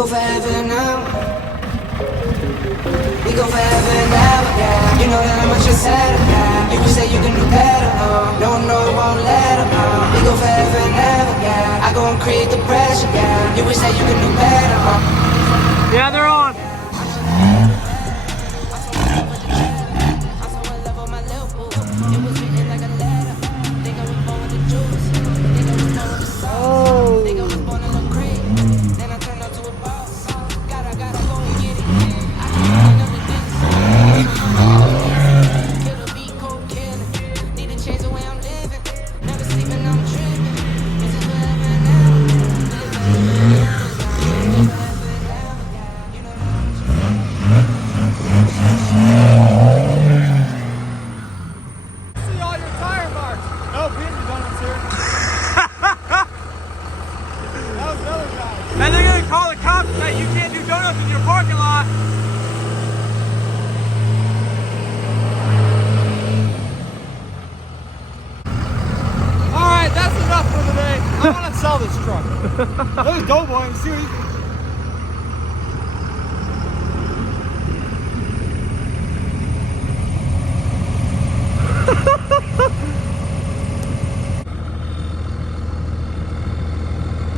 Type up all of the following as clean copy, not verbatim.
go forever now. We go forever and ever, yeah. You know that I'm much sadder, yeah. You wish that you can do better, no, it won't let her, We go forever and ever, yeah. I go and create the pressure, yeah. You wish that you can do better, Yeah, they're on. And they're gonna call the cops and say you can't do donuts in your parking lot. Alright, that's enough for today. I wanna sell this truck. There's Doughboy and see what he can.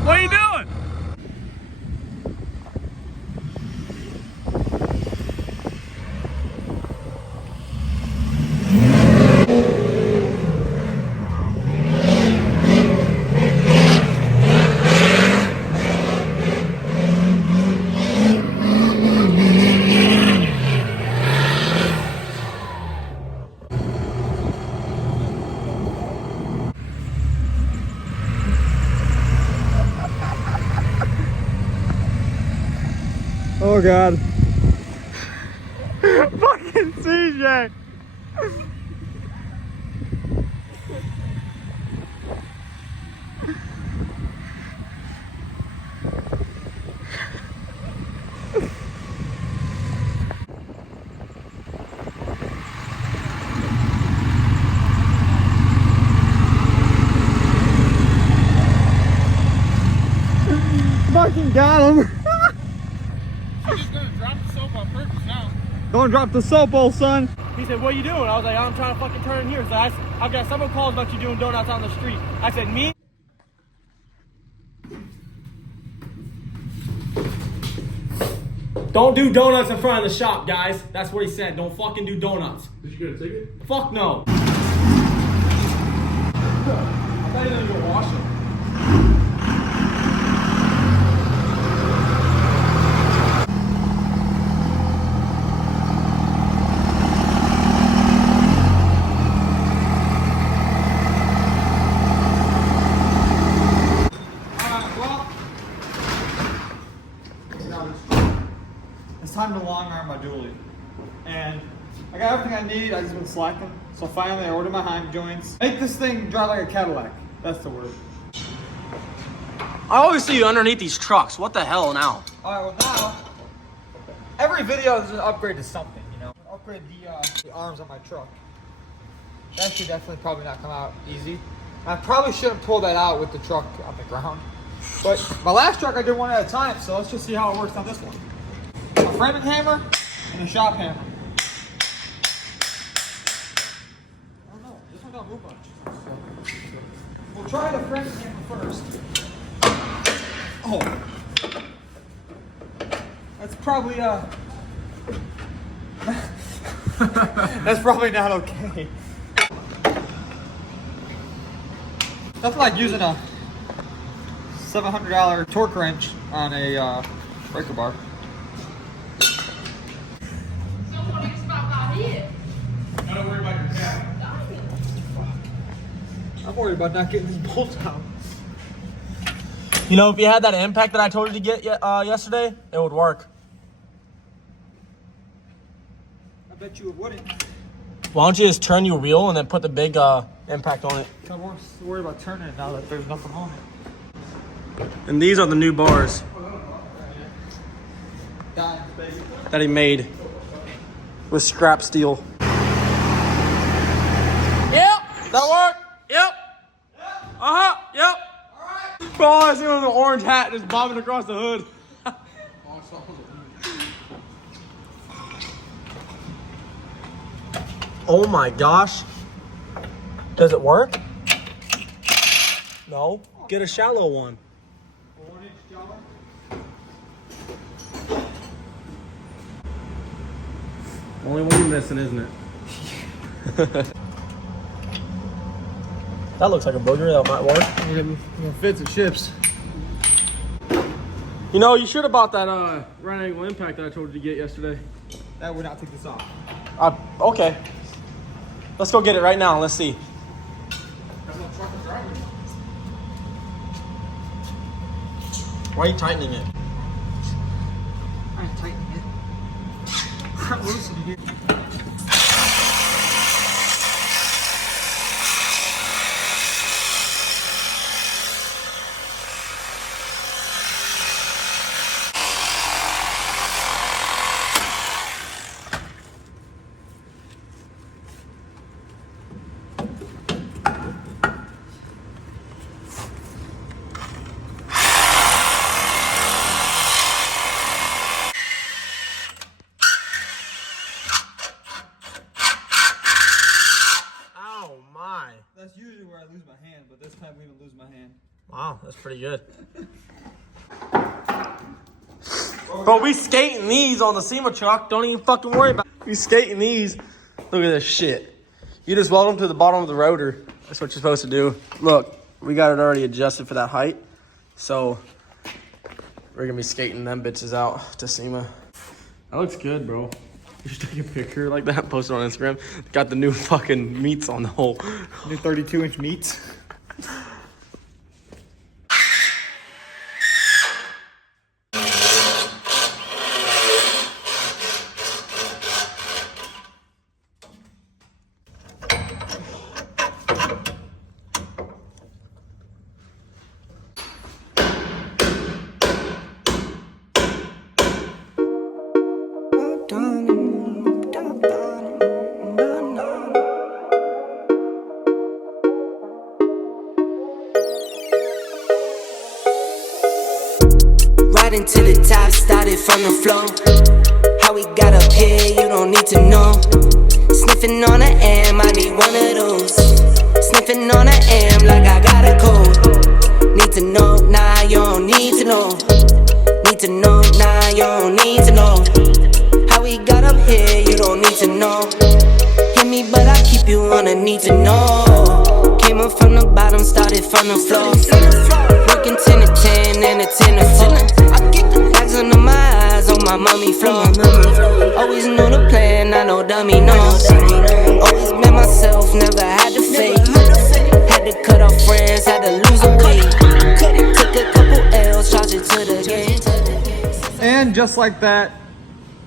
What are you doing? Oh God. Fucking CJ. Fucking got him. You're just gonna drop the soap on purpose now. Don't drop the soap, old son. He said, what are you doing? I was like, I'm trying to fucking turn here. So I've got several calls about you doing donuts on the street. I said, me? Don't do donuts in front of the shop, guys. That's what he said. Don't fucking do donuts. Did you get a ticket? Fuck no. I thought you were gonna go wash it. It's time to long arm my dually. And I got everything I need, I just been slacking. So finally I ordered my Heim joints. Make this thing drive like a Cadillac. That's the word. I always see you underneath these trucks. What the hell now? Alright, well now, every video is an upgrade to something, you know? Upgrade the arms on my truck. That should definitely probably not come out easy. I probably shouldn't pull that out with the truck on the ground. But my last truck I did one at a time, so let's just see how it works on this one. A framing hammer and a shop hammer. I don't know, this one don't move much. So we'll try the framing hammer first. Oh. That's probably that's probably not okay. That's like using a $700 torque wrench on a breaker bar. Don't worry about your cat. I'm worried about not getting these bolts out. You know, if you had that impact that I told you to get yesterday, it would work. I bet you it wouldn't. Why don't you just turn your wheel and then put the big impact on it? I'm more worried about turning it now that there's nothing on it. And these are the new bars that he made with scrap steel. Yep, that worked. Yep. Yep. All right. Bro, all I see was an orange hat just bobbing across the hood. Oh my gosh. Does it work? No. Get a shallow one. 1-inch shallow. Only one you're missing, isn't it? That looks like a booger. That might work. It fits and ships. You know, you should have bought that right angle impact that I told you to get yesterday. That would not take this off. Okay. Let's go get it right now. Let's see. Why are you tightening it? I'm tightening it. I'm loosening it. That's usually where I lose my hand, but this time we didn't lose my hand. Wow, that's pretty good. Bro, we skating these on the SEMA truck. Don't even fucking worry about it. We skating these. Look at this shit. You just weld them to the bottom of the rotor. That's what you're supposed to do. Look, we got it already adjusted for that height. So, we're going to be skating them bitches out to SEMA. That looks good, bro. You should take a picture like that and post it on Instagram. Got the new fucking meats on the hole. New 32-inch meats. Riding to the top, started from the floor. How we got up here, you don't need to know. Sniffing on an M, I need one of those. Sniffing on an M like I got a cold. Need to know, nah, you don't need to know. Need to know, nah, you don't need to know. How we got up here, you don't need to know. Hit me, but I keep you on a need to know. Came up from the bottom, started from the floor. Working 10 to 10 and a 10 to 4. Bags under my eyes on my mommy floor. Always knew the plan, I know dummy knows. Always been myself, never had to fake. Had to cut off friends, had to lose a weight. Took a couple L's, charged it to the game. And just like that,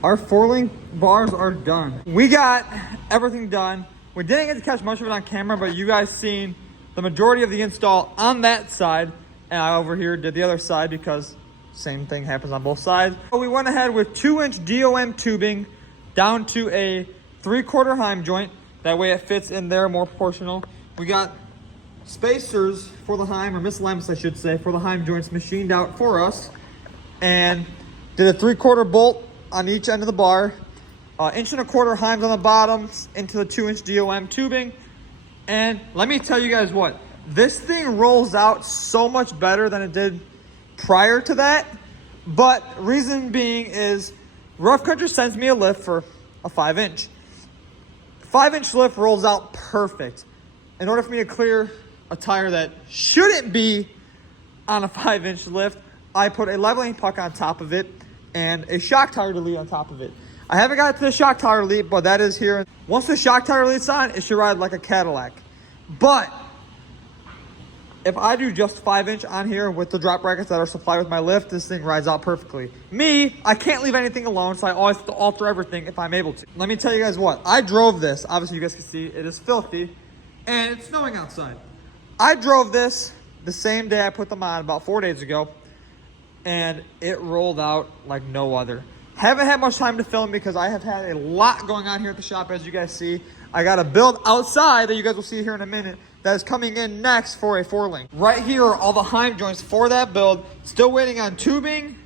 our 4-link bars are done. We got everything done. We didn't get to catch much of it on camera, but you guys seen the majority of the install on that side. And I over here did the other side because same thing happens on both sides. So we went ahead with 2-inch DOM tubing down to a 3/4 heim joint. That way it fits in there more proportional. We got spacers for the heim, or misalignments I should say, for the heim joints machined out for us. And did a 3/4 bolt on each end of the bar. 1.25" heims on the bottoms into the 2-inch DOM tubing. And let me tell you guys what, this thing rolls out so much better than it did prior to that. But reason being is Rough Country sends me a lift for a 5-inch. 5-inch lift rolls out perfect. In order for me to clear a tire that shouldn't be on a 5-inch lift, I put a leveling puck on top of it and a shock tower delete on top of it. I haven't got to the shock tower delete, but that is here. Once the shock tower delete's on, it should ride like a Cadillac. But if I do just 5-inch on here with the drop brackets that are supplied with my lift, this thing rides out perfectly. Me, I can't leave anything alone, so I always have to alter everything if I'm able to. Let me tell you guys what, I drove this. Obviously you guys can see it is filthy and it's snowing outside. I drove this the same day I put them on about 4 days ago and it rolled out like no other. Haven't had much time to film because I have had a lot going on here at the shop, as you guys see. I got a build outside that you guys will see here in a minute that is coming in next for a 4-link. Right here are all the heim joints for that build. Still waiting on tubing,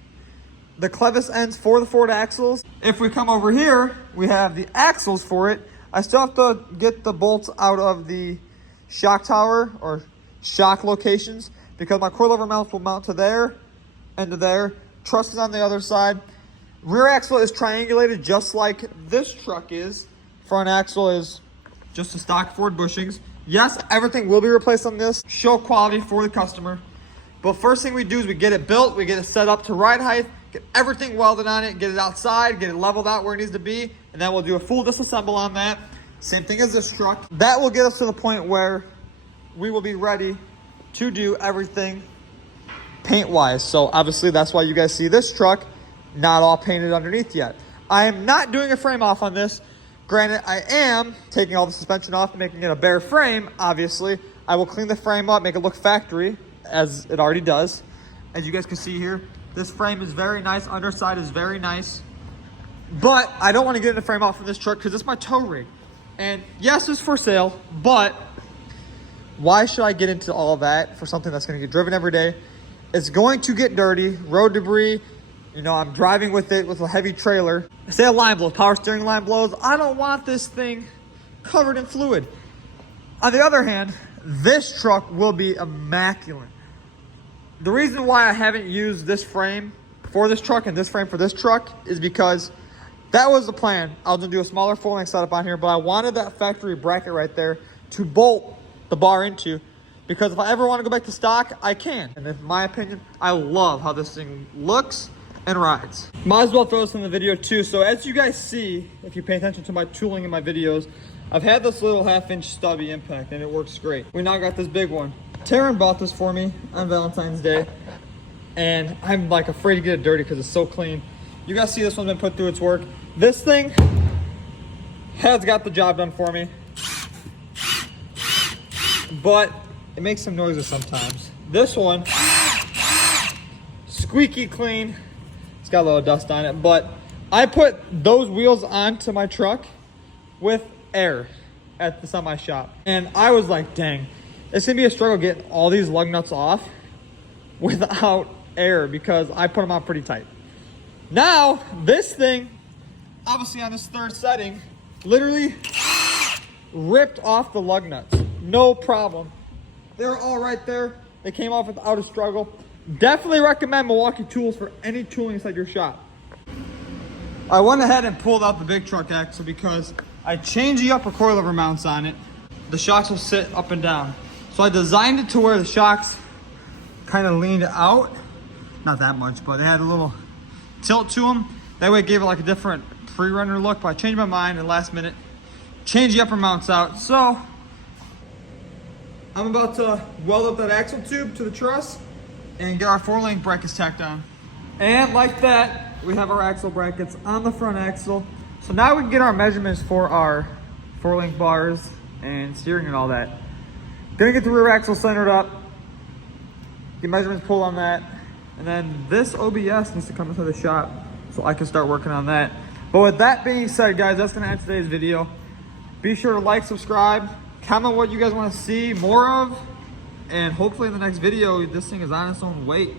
the clevis ends for the forward axles. If we come over here, we have the axles for it. I still have to get the bolts out of the shock tower or shock locations because my coilover mounts will mount to there and to there. Truss is on the other side. Rear axle is triangulated just like this truck is. Front axle is just a stock Ford bushings. Yes, everything will be replaced on this. Show quality for the customer. But first thing we do is we get it built, we get it set up to ride height, get everything welded on it, get it outside, get it leveled out where it needs to be, and then we'll do a full disassemble on that. Same thing as this truck. That will get us to the point where we will be ready to do everything paint-wise. So obviously that's why you guys see this truck not all painted underneath yet. I am not doing a frame off on this. Granted, I am taking all the suspension off and making it a bare frame, obviously. I will clean the frame up, make it look factory, as it already does. As you guys can see here, this frame is very nice. Underside is very nice. But I don't want to get the frame off of this truck because it's my tow rig. And yes, it's for sale, but why should I get into all of that for something that's going to get driven every day? It's going to get dirty, road debris. You know, I'm driving with it with a heavy trailer. Say a line blows, power steering line blows. I don't want this thing covered in fluid. On the other hand, this truck will be immaculate. The reason why I haven't used this frame for this truck and this frame for this truck is because that was the plan. I was gonna do a smaller full length setup on here, but I wanted that factory bracket right there to bolt the bar into, because if I ever want to go back to stock, I can. And in my opinion, I love how this thing looks and rides. Might as well throw this in the video too. So as you guys see, if you pay attention to my tooling in my videos, I've had this little 1/2-inch stubby impact and it works great. We now got this big one. Taryn bought this for me on Valentine's Day, and I'm like afraid to get it dirty because it's so clean. You guys see this one's been put through its work. This thing has got the job done for me, but it makes some noises sometimes. This one, squeaky clean. It's got a little dust on it, but I put those wheels onto my truck with air at the semi shop, and I was like, dang, it's gonna be a struggle getting all these lug nuts off without air because I put them on pretty tight. Now, this thing, obviously on this third setting, literally ripped off the lug nuts. No problem. They're all right there. They came off without a struggle. Definitely recommend Milwaukee tools for any tooling inside your shop. I went ahead and pulled out the big truck axle because I changed the upper coilover mounts on it. The shocks will sit up and down. So I designed it to where the shocks kind of leaned out. Not that much, but they had a little tilt to them. That way it gave it like a different pre-runner look, but I changed my mind at the last minute. Changed the upper mounts out. So I'm about to weld up that axle tube to the truss and get our 4-link brackets tacked on. And like that, we have our axle brackets on the front axle. So now we can get our measurements for our 4-link bars and steering and all that. Gonna get the rear axle centered up, get measurements pulled on that, and then this OBS needs to come into the shop so I can start working on that. But with that being said, guys, that's gonna end today's video. Be sure to like, subscribe, comment what you guys wanna see more of, and hopefully in the next video, this thing is on its own weight.